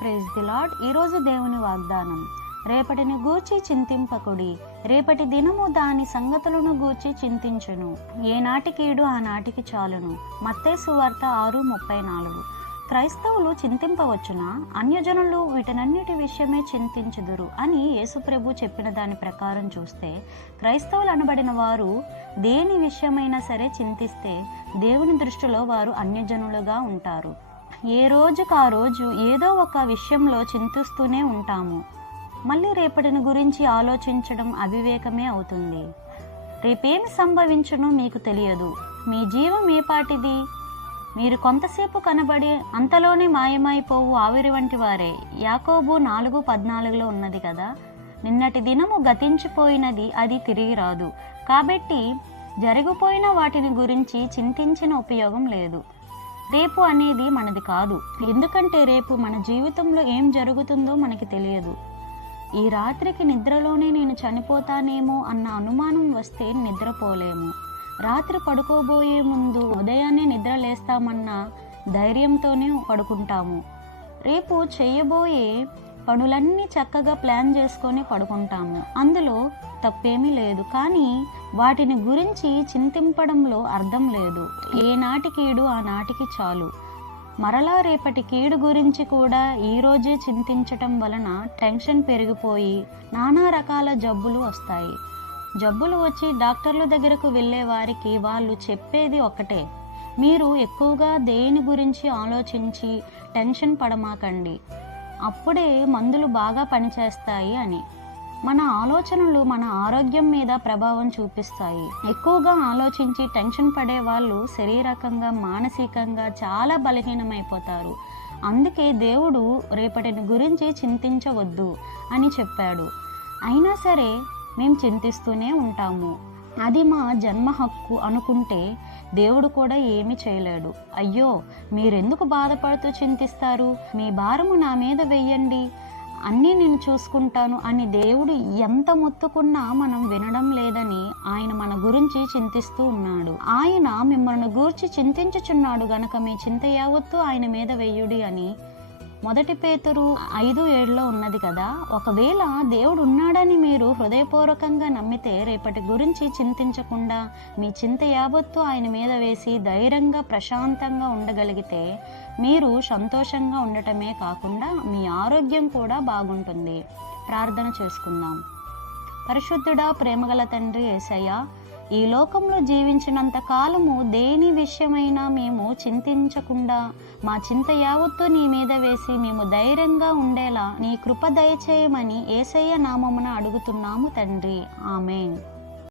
Praise the lord ఈరోజు దేవుని వాగ్దానం. రేపటిని గూర్చి చింతింపకుడి. రేపటి దినము దాని సంగతులను గూర్చి చింతించును. ఏనాటికీడు ఆనాటికి చాలును. మత్తేసు వార్త ఆరు ముప్పై నాలుగు. క్రైస్తవులు చింతింపవచ్చునా? అన్యజనులు వీటనన్నిటి విషయమే చింతించుదురు అని యేసుప్రభు చెప్పిన దాని ప్రకారం చూస్తే క్రైస్తవులు అనబడిన వారు దేని విషయమైనా సరే చింతిస్తే దేవుని దృష్టిలో వారు అన్యజనులుగా ఉంటారు. ఏ రోజుకు ఆ రోజు ఏదో ఒక విషయంలో చింతిస్తూనే ఉంటాము. మళ్ళీ రేపటిని గురించి ఆలోచించడం అవివేకమే అవుతుంది. రేపేమి సంభవించునో మీకు తెలియదు. మీ జీవం ఏపాటిది మీరు కొంతసేపు కనబడి అంతలోనే మాయమైపోవు ఆవిరి వంటి వారే. యాకోబు నాలుగు పద్నాలుగులో ఉన్నది కదా? నిన్నటి దినము గతించిపోయినది అది తిరిగి రాదు. కాబట్టి జరిగిపోయిన వాటిని గురించి చింతించిన ఉపయోగం లేదు. రేపు అనేది మనది కాదు. ఎందుకంటే రేపు మన జీవితంలో ఏం జరుగుతుందో మనకి తెలియదు. ఈ రాత్రికి నిద్రలోనే నేను చనిపోతానేమో అన్న అనుమానం వస్తే నిద్రపోలేము. రాత్రి పడుకోబోయే ముందు ఉదయాన్నే నిద్ర లేస్తామన్న ధైర్యంతోనే పడుకుంటాము. రేపు చేయబోయే పనులన్నీ చక్కగా ప్లాన్ చేసుకొని పడుకుంటాము. అందులో తప్పేమీ లేదు. కానీ వాటిని గురించి చింతింపడంలో అర్థం లేదు. ఏ నాటి కీడు ఆనాటికి చాలు. మరలా రేపటి కీడు గురించి కూడా ఈరోజే చింతించటం వలన టెన్షన్ పెరిగిపోయి నానా రకాల జబ్బులు వస్తాయి. జబ్బులు వచ్చి డాక్టర్ల దగ్గరకు వెళ్ళే వారికి వాళ్ళు చెప్పేది ఒకటే మీరు ఎక్కువగా దేని గురించి ఆలోచించి టెన్షన్ పడమాకండి. అప్పుడే మందులు బాగా పనిచేస్తాయి అని. మన ఆలోచనలు మన ఆరోగ్యం మీద ప్రభావం చూపిస్తాయి. ఎక్కువగా ఆలోచించి టెన్షన్ పడే వాళ్ళు శరీరకంగా మానసికంగా చాలా బలహీనమైపోతారు. అందుకే దేవుడు రేపటిని గురించి చింతించవద్దు అని చెప్పాడు. అయినా సరే మేము చింతిస్తూనే ఉంటాము. అది మా జన్మ హక్కు అనుకుంటే దేవుడు కూడా ఏమి చేయలేడు. అయ్యో మీరెందుకు బాధపడుతూ చింతిస్తారు? మీ భారము నా మీద వెయ్యండి. అన్నీ నేను చూసుకుంటాను అని దేవుడు ఎంత మొత్తుకున్నా మనం వినడం లేదని ఆయన మన గురించి చింతిస్తూ ఉన్నాడు. ఆయన మిమ్మల్ని గూర్చి చింతించుచున్నాడు గనక మీ చింత యావత్తు ఆయన మీద వెయ్యుడి అని మొదటి పేతురు ఐదు ఏడులో ఉన్నది కదా ఒకవేళ దేవుడు ఉన్నాడని మీరు హృదయపూర్వకంగా నమ్మితే రేపటి గురించి చింతించకుండా మీ చింత యావత్తు ఆయన మీద వేసి ధైర్యంగా ప్రశాంతంగా ఉండగలిగితే మీరు సంతోషంగా ఉండటమే కాకుండా మీ ఆరోగ్యం కూడా బాగుంటుంది. ప్రార్థన చేసుకుందాం. పరిశుద్ధుడా ప్రేమగల తండ్రి ఏసయ్య ఈ లోకంలో జీవించినంత కాలము దేని విషయమైనా మేము చింతించకుండా మా చింత యావత్తు నీ మీద వేసి మేము ధైర్యంగా ఉండేలా నీ కృప దయచేయమని ఏసయ్య నామమున అడుగుతున్నాము తండ్రి. ఆమెన్.